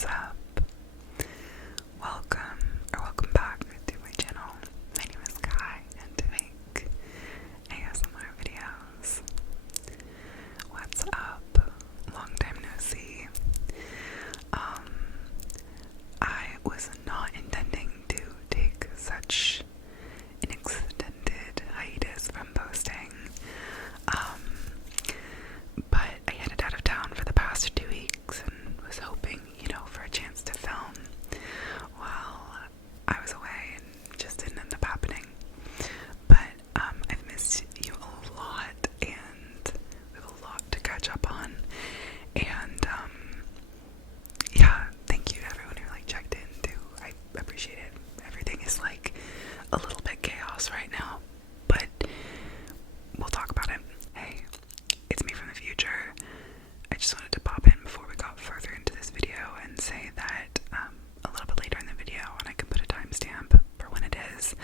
What's up? Welcome back to my channel. My name is Kai, and I make ASMR videos. What's up? Long time no see. I was not intending to take such an extended hiatus from posting. But I headed out of town for the past 2 weeks and was hoping, for a chance to film while I was away, and just didn't end up happening. But I've missed you a lot, and we have a lot to catch up on. And yeah, thank you to everyone who checked in too. I appreciate it. Everything is a little bit chaos right now, but we'll talk about it. Hey, it's me from the future. I just wanted to pop in before we got further into this video and say that a little bit later in the video, and I can put a timestamp for when it is,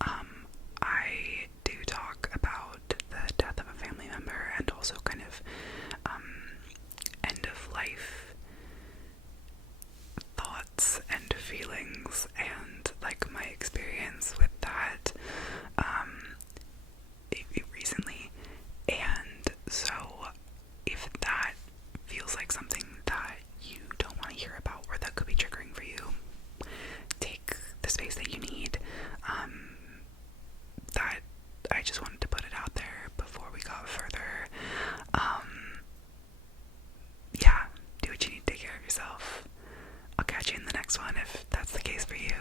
I do talk about the death of a family member and also kind of end of life thoughts and feelings and my experience with that recently. And so if that feels like something that you don't want to hear about or that could be triggering for you, take the space that you need. That I just wanted to put it out there before we got further. Yeah, do what you need to take care of yourself. I'll catch you in the next one if that's the case for you.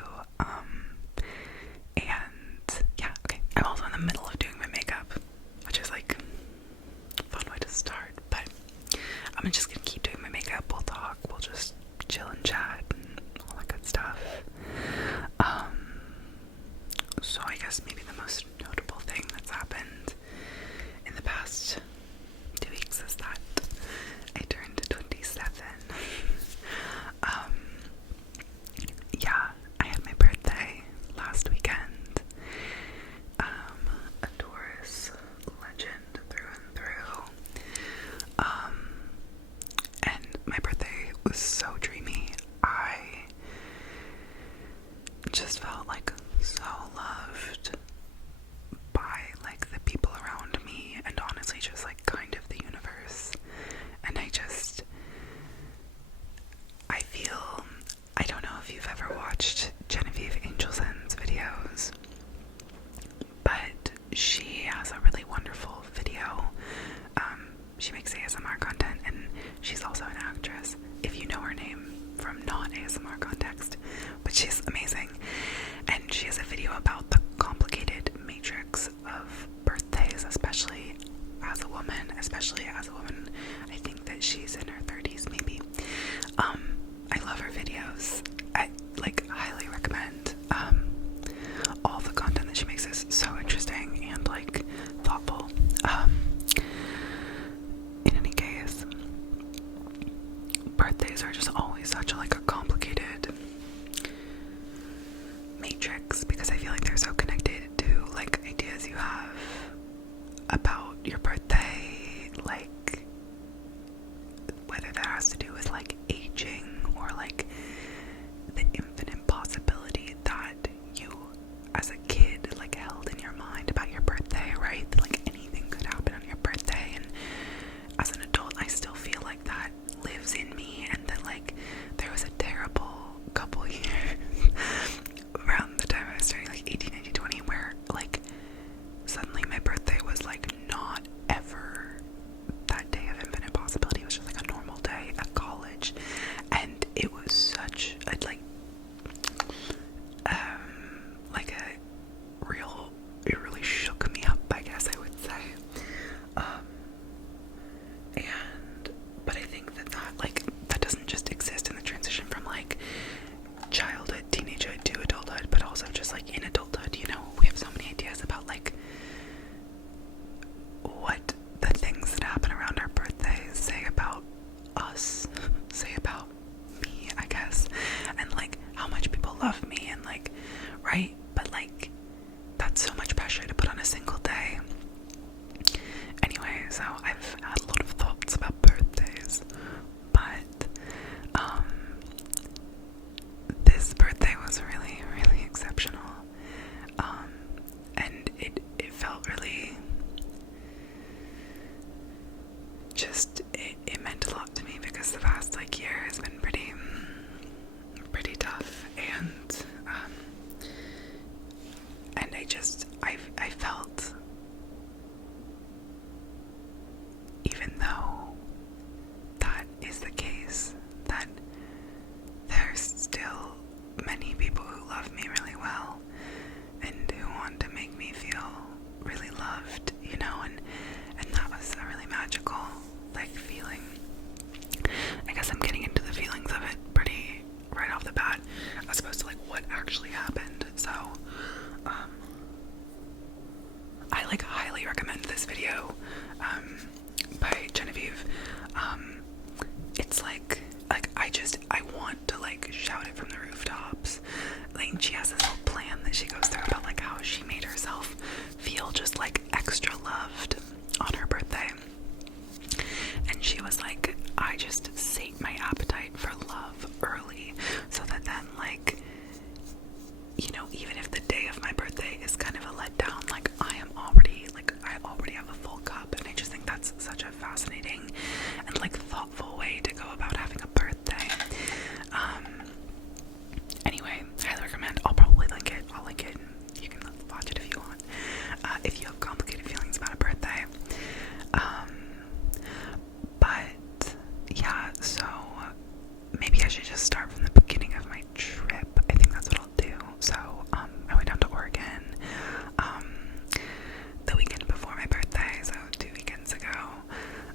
And yeah, okay. I'm also in the middle of doing my makeup, which is a fun way to start, but I'm just gonna keep doing my makeup. We'll talk, we'll just chill and chat and all that good stuff. So I guess maybe the most notable thing that's happened in the past 2 weeks is that I turned 27. Yeah, I had my birthday last weekend. A Taurus legend through and through. And my birthday was so dreamy. I just felt so loved by the people around me, and honestly just kind of the universe. And I don't know if you've ever watched Genevieve Angelson's videos, but she has a really wonderful video. She makes ASMR content, and she's also an actress, if you know her name from not ASMR context, but she's amazing. And she has a video about the complicated matrix of birthdays, especially as a woman. I think that she's in her 30s maybe. I love her videos. I highly recommend. All the content that she makes is so interesting and thoughtful. In any case, birthdays are just always such a complicated matrix, because I feel they're so connected to ideas you have about your birthday, whether that has to do with aging or the infinite possibility that you as a kid held in your mind about your birthday, right? Anything could happen on your birthday, and as an adult I still feel that lives in me. And then there was a terrible couple years around the time I was starting 18, 19, 20, where suddenly my birthday was not ever that day of infinite possibility. It was just a normal day at college, and it was such a it really shook me up, I guess I would say. But I think that doesn't just exist in the transition from childhood, teenagehood to adulthood, but also just in adulthood. We have so many ideas about what the things that happen around our birthdays say about us, say about me, I guess, and how much people love me, and right? But that's so much pressure to put on a single day. Anyway, so I've had a lot of thoughts about birthdays, but realize that there's still many people who love me really well and who want to make me feel really loved, you know, and that was a really magical, like, feeling. I guess I'm getting into the feelings of it pretty right off the bat, as opposed to, like, what actually happened. So, I, like, highly recommend this video, by Genevieve. It's like, I want to, like, shout it from the rooftops. Like, she has this whole plan that she goes through about, like, how she made herself feel just, like, extra loved on her birthday. And she was like, I just sate my appetite for love early, so that then, like, you know, even if the day of my birthday is kind of a letdown, like, I already have a full cup. And I just think that's such a fascinating and, like, thoughtful way to go about having a birthday. Anyway, highly recommend. I'll probably link it. I'll link it. You can watch it if you want. If you have complicated feelings about a birthday. But yeah, so maybe I should just start from the beginning of my trip. I think that's what I'll do. So, I went down to Oregon, the weekend before my birthday, so 2 weekends ago.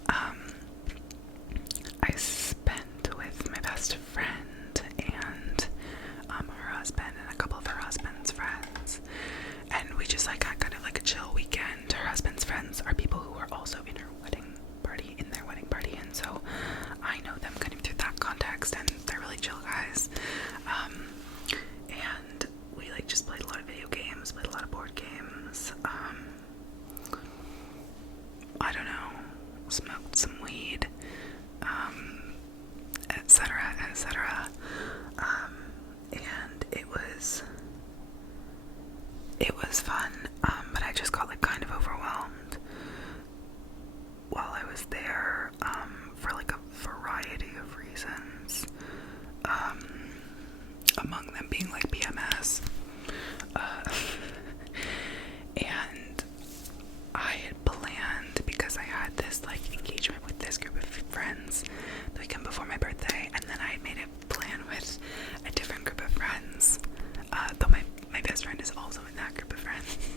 I spent with my best friend and, her husband and a couple of her husband's friends. And we just, like, had kind of like a chill weekend. Her husband's friends are people who were also in their wedding party, and so I know them kind of through that context, and they're really chill guys. And we, like, just played a lot of video games, played a lot of board games, I don't know, smoked some weed, etc., etc. And it was fun, but I just got, like, kind of overwhelmed while I was there, for, like, a variety of reasons, among them being, like, PMS, and I had planned, because I had this, like, engagement with this group of friends the weekend before my birthday, and then I had made a plan with a different group of friends, though my best friend is also in that group of friends.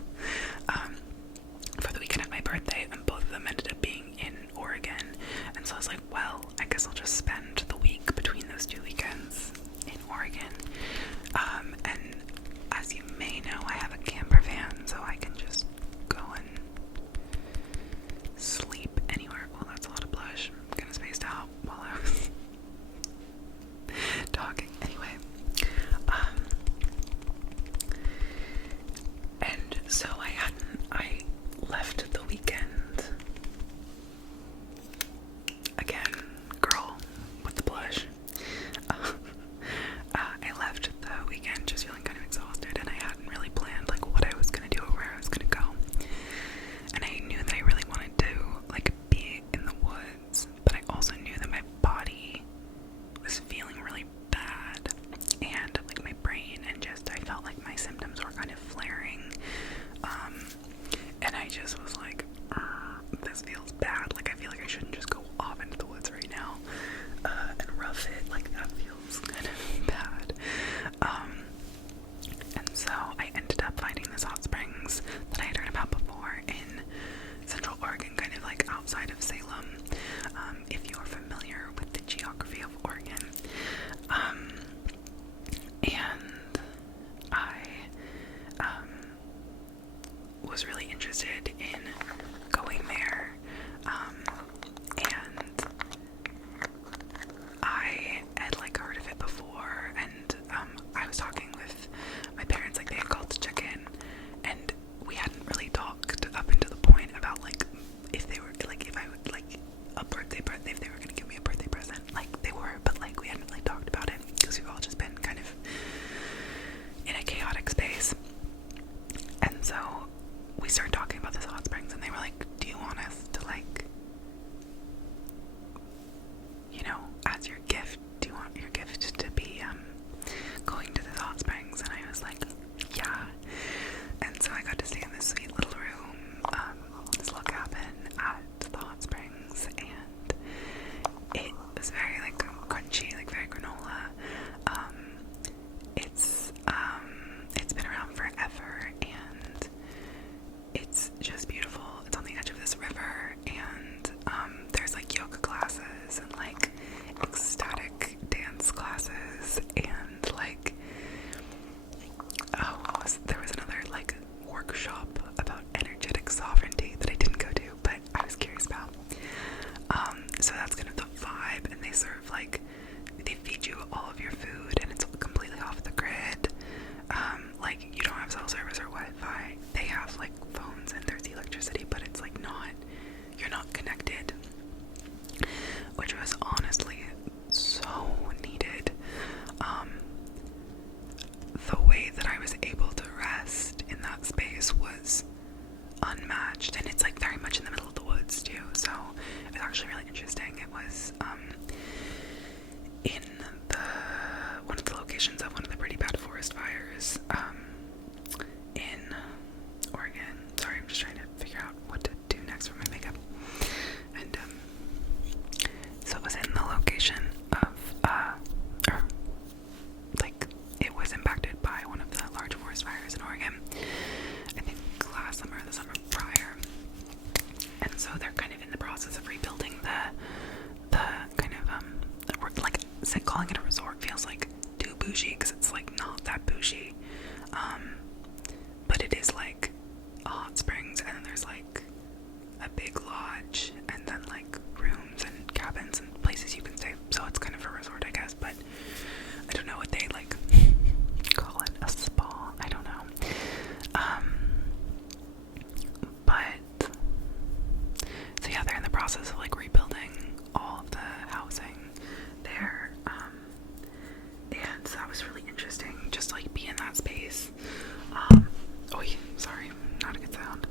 and like, there was another like workshop about energetic sovereignty that I didn't go to, but I was curious about. So that's kind of the vibe, and they serve like, they feed you all of your food, and it's completely off the grid. Like you don't have cell service or Wi-Fi. They have like phones and there's electricity, but it's like you're not connected, which was honestly so needed. The way that I was able to rest in that space was unmatched, and it's like very much in the middle of the woods too, so it's actually really interesting. It was in one of the locations of one of the pretty bad forest fires in Oregon. Sorry, I'm just trying to figure out what to do next for my makeup. And so it was in the location of or like it was impacted by one of the large forest fires in Oregon, I think last summer or the summer prior. And so they're kind of in the process of rebuilding the kind of like calling it a resort feels like too bougie, because it's like not that bougie, but it is like a hot springs, and then there's like a big lodge, and then like rooms and cabins and places you can stay, so it's kind of a resort, I guess. But I don't know what they like call it, a spa, I don't know. But so yeah, they're in the process of like rebuilding all of the housing there, and so that was really interesting, just like be in that space. Oh, sorry, not a good sound.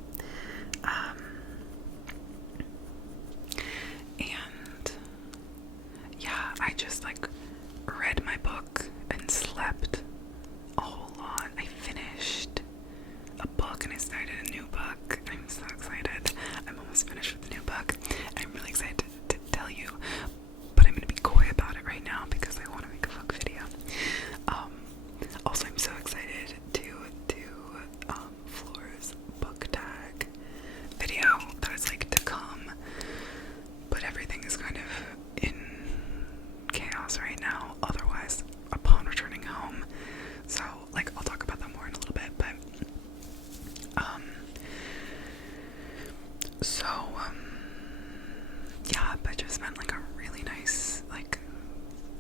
And yeah, I just like read my book and slept a whole lot. I finished a book and I started a new book. I'm so excited. I'm almost finished with the new book. I'm really excited to tell you, but I'm gonna be coy about it right now because I want to make a book video. Also, I'm so excited to do Floor's book tag video that is like to come, but everything is kind of in chaos right now otherwise upon returning home. So like I'll talk about that more in a little bit, but yeah, but just spent like a really nice like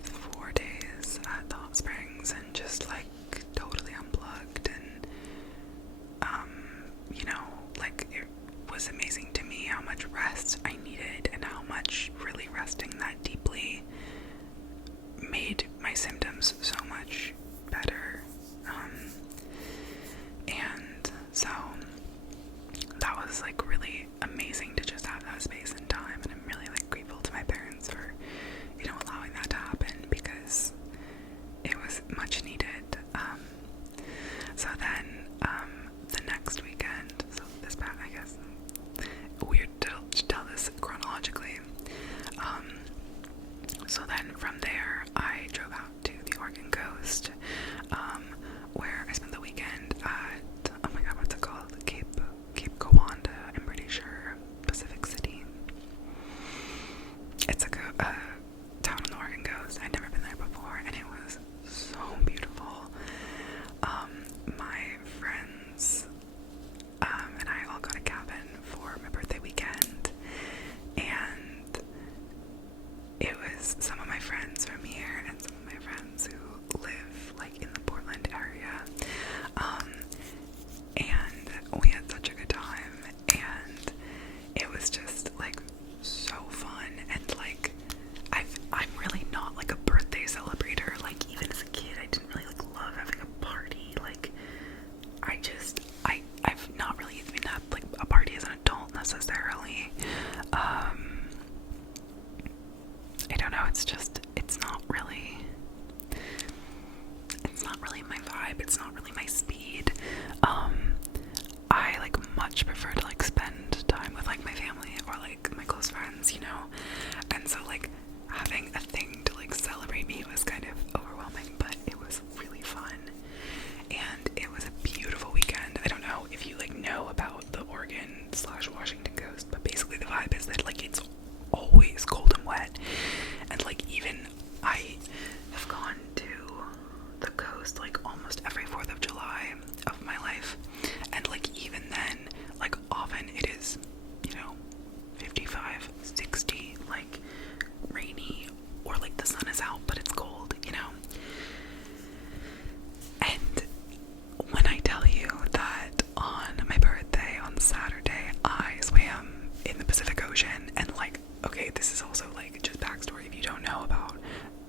4 days at the hot springs and just like totally unplugged, and you know, like it was amazing to me how much rest I needed and how much really resting that deeply made my symptoms so much better. And so that was like really amazing to just have that space and time, and I'm really like grateful to my parents for, you know, allowing that to happen because it was much needed. So then the next weekend, so this past, I guess, weird to tell this chronologically. So then from there, I drove out to the Oregon coast, where I spent the weekend at, oh my god, what's it called? Cape Kowanda, I'm pretty sure, Pacific City. It's like a town on the Oregon coast. I'd never been there before, and it was so beautiful. My friends and I all got a cabin for my birthday weekend, and it was some of my friends from here and some of my friends who live like in the Portland area, and we had such a good time, and it was just like so fun. And like I'm really not like a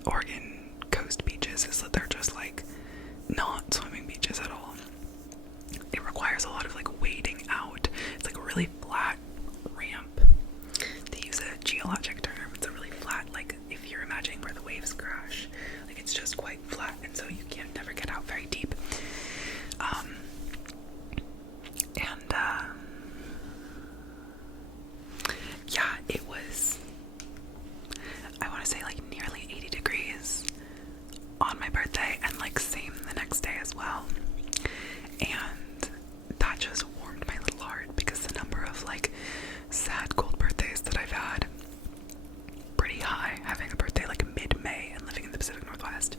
Oregon coast beaches is that they're just like not swimming beaches at all. It requires a lot of like wading out. It's like a really flat ramp. To use a geologic term, it's a really flat, like if you're imagining where the waves crash, like it's just quite flat, and so you can never get out very deep. Yeah, it was, I want to say like nearly 80 degrees on my birthday, and like same the next day as well. And that just warmed my little heart, because the number of like sad cold birthdays that I've had, pretty high, having a birthday like mid-May and living in the Pacific Northwest.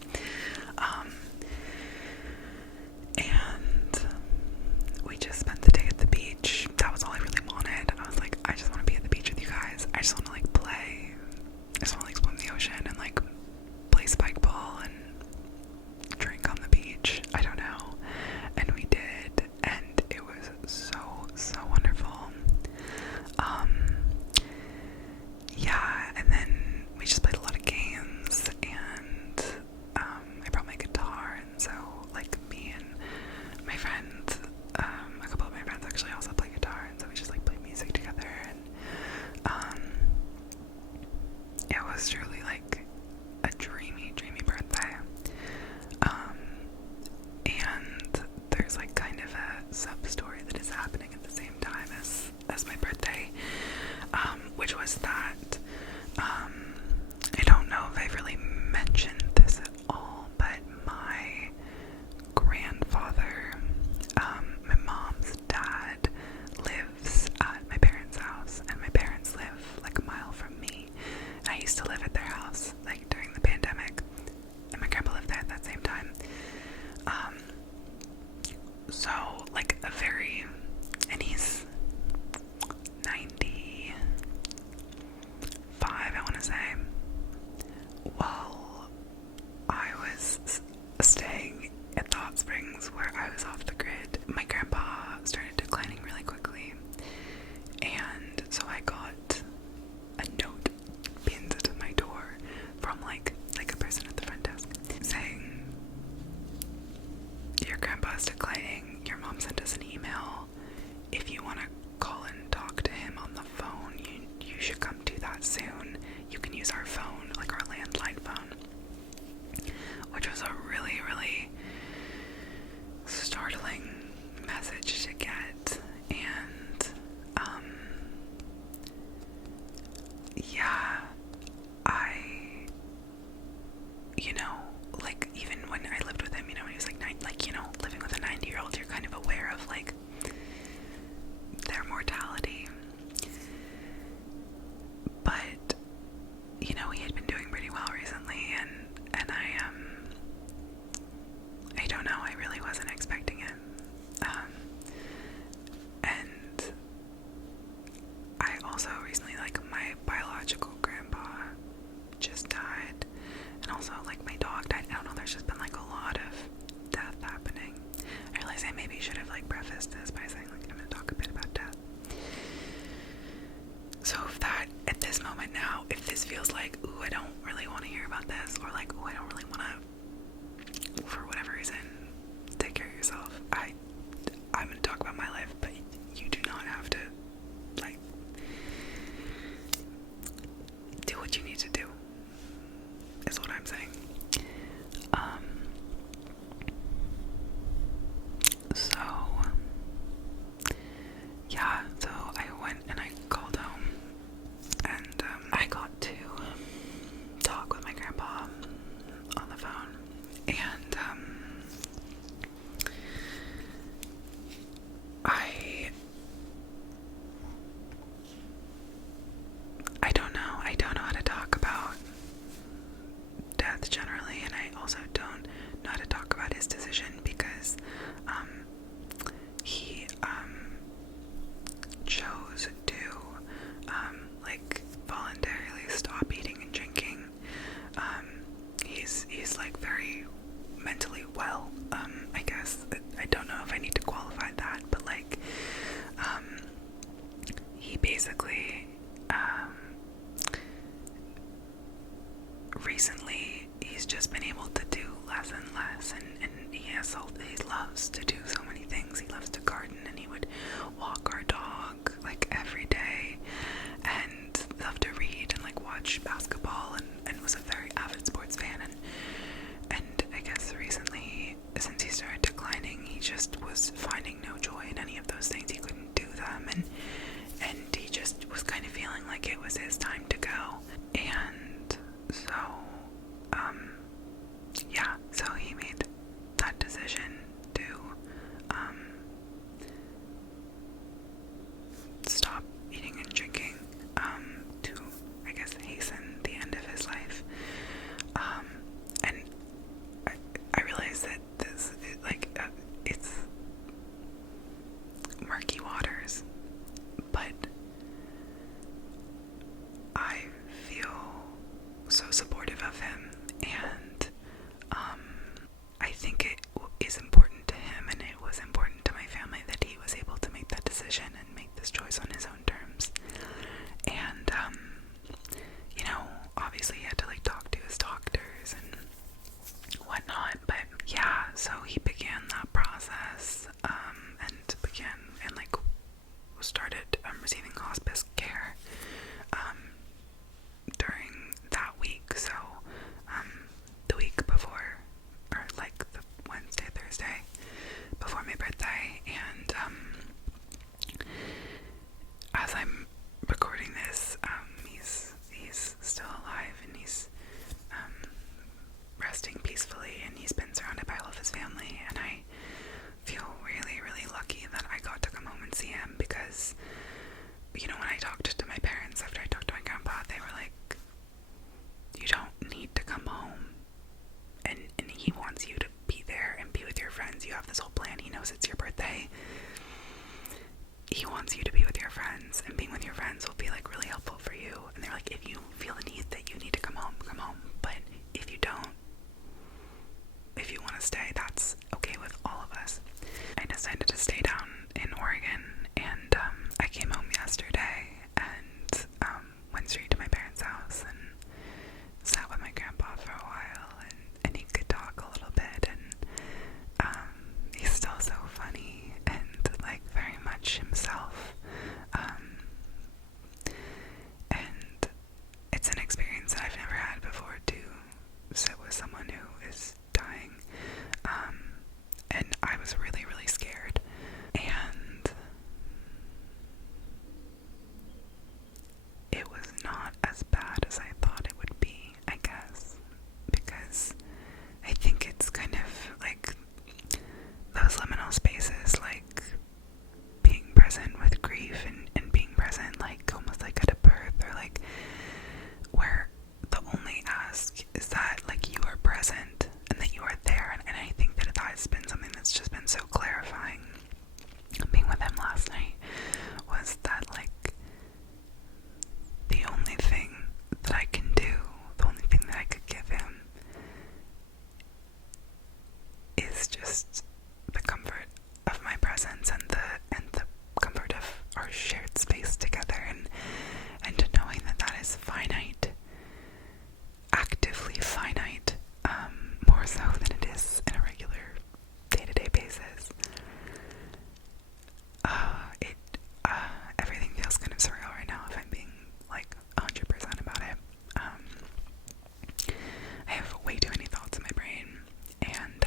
And we just spent the day at the beach. That was all I really wanted. I was like, I just want to be at the beach with you guys. I just want to like play. I just want to like swim in the ocean and like play spike ball and drink on the beach. I don't know. And we did, and it was so wonderful. Yeah, and then we just played a lot of games, and I brought my guitar, and so like me and my friends, a couple of my friends actually also play guitar, and so we just like played music together, and it was truly like a dreamy birthday. And there's like kind of a sub-story that is happening at the same time as my birthday, which was that I don't know if I've really mentioned this at all, but my grandfather, my mom's dad, lives at my parents' house, and my parents live like a mile from me. And I used to live at their house like during the pandemic, and my grandpa lived there at that same time. So like a very, and he's 95, I want to say. While I was staying at the hot springs where I was off the grid, my grandpa started declining really quickly, and so I got a note pinned to my door from like a person at the front desk saying, your grandpa's declining, your mom sent us an email, if you want to call and talk to him on the phone, you should come do that soon. You can use our phone, like our landline phone. Which was a really startling message to get. And yeah, like even when I lived with him, when he was like living with a 90-year-old, you're kind of aware of like their mortality. But he had been doing pretty well recently, and I don't know, I really wasn't expecting it. And I also recently, like, my biological grandpa just died, and also like my dog died. I don't know, there's just been like a lot of death happening. I realize I maybe should have like prefaced this by saying like I'm going to talk a bit about death. So if that, at this moment now, if this feels like, ooh, I don't really want to hear about this, or like, ooh, I don't really want to, for whatever reason, take care of yourself, I'm going to talk about my life, but you do not have to, like, do what you need to do, is what I'm saying. So, yeah, so I went and I called home, and I got to talk with my grandpa on the phone, and I don't know how to talk about death generally, and I also don't know how to talk about his decision, because he chose to like voluntarily stop eating and drinking. He's like very mentally well, I guess. I don't know if I need to qualify that, but like he basically recently he's just been able to do less and less, and he loves to do so many things. He loves to garden, and he would walk our dog like every day, and loved to read and like watch basketball, and was a very avid sports fan, and I guess recently, since he started declining, he just was finding no joy in any of those things. He couldn't do them, and he just was kind of feeling like it was his time to go. And so so he made that decision to stop eating and drinking, to, I guess, hasten the end of his life. And I realize that this, it's murky waters, but I feel so supportive of him, and I think it is important to him, and it was important to my family that he was able to make that decision and make this choice on his own terms. And obviously he had to like talk to his doctors and whatnot, but yeah, so he began that process, and like started receiving hospice care during that week. So the week before, or like the Wednesday, Thursday before my birthday, and as I'm recording this, he's still alive, and he's resting peacefully, and he's been surrounded by all of his family, and I feel really, really lucky that I got to come home and see him, because when I talked to my parents after I talked to my grandpa, they were like, you don't need to come home, and he wants you to be there and be with your friends. You have this whole plan. He knows it's your birthday. He wants you to be with your friends, and being with your friends will be like really helpful for you. And they're like, if you feel the need that you need to come home, but if you don't, if you want to stay, that's okay with all of us. I decided to stay down in Oregon, and I came home yesterday and went straight to my parents' house and sat with my grandpa for a while, and he could talk a little bit, and he's still so funny and like very much himself, and it's an experience that I've never had before, to sit with someone who is dying, and I was really, really scared, and it was not as bad as I thought it would be, I guess, because I think it's kind of like those liminal spaces, like being present with grief, and being present like almost like at a birth, or like where the only ask is that like you are present and that you are there, and I think that has been something that's just been so clarifying. Being with him last night was that like the only thing that I can do, the only thing that I could give him is just the comfort of my presence, and the comfort of our shared space together, and to knowing that that is finite, actively finite, more so than it is in a regular day-to-day basis. Everything feels kind of surreal right now, if I'm being like 100% about it. I have way too many thoughts in my brain, and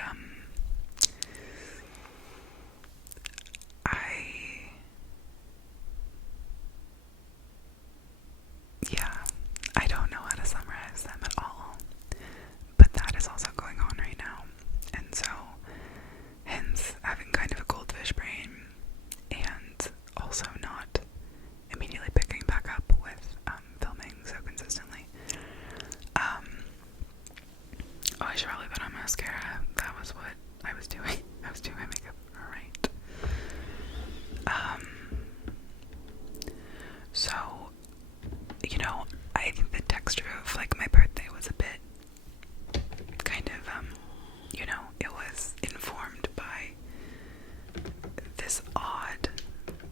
I don't know how to summarize them at all, but that is also going on right now, and so hence having kind of a goldfish brain, and also not immediately picking back up with filming so consistently. I should probably put on mascara. That was what I was doing. I was doing my makeup right. So, I think the texture of like my birthday was a bit kind of it was informed by this odd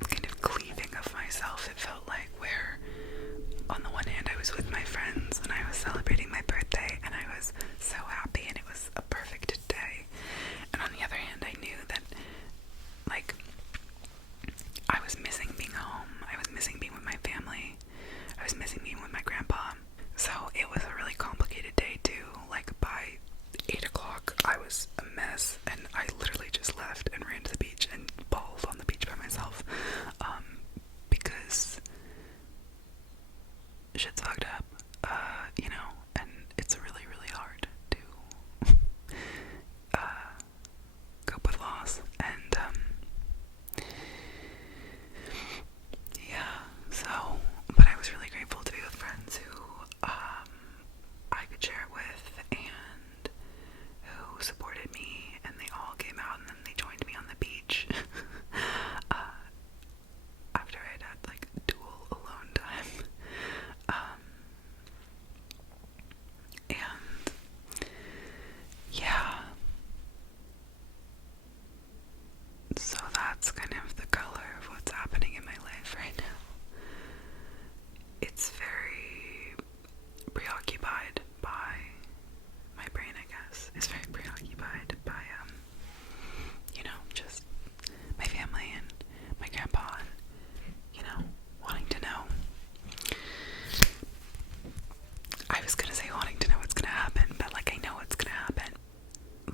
kind of cleaving of myself. It felt like, where on the one hand I was with my friends and I was celebrating my birthday and I was so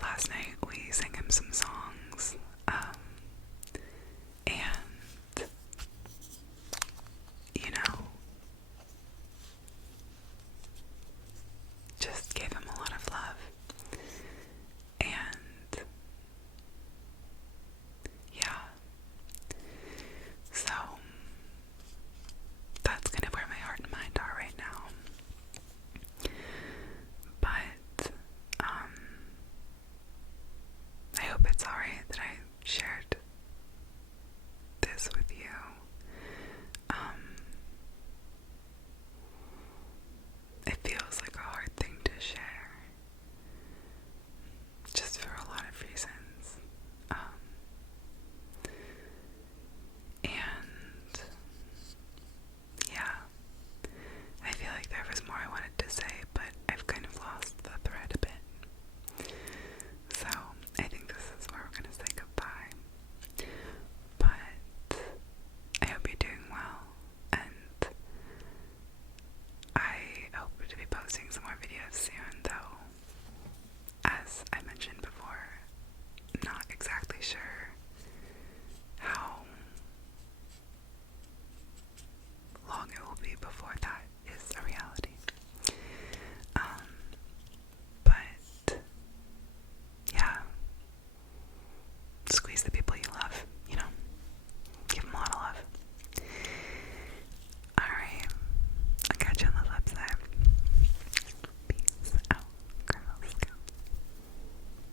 last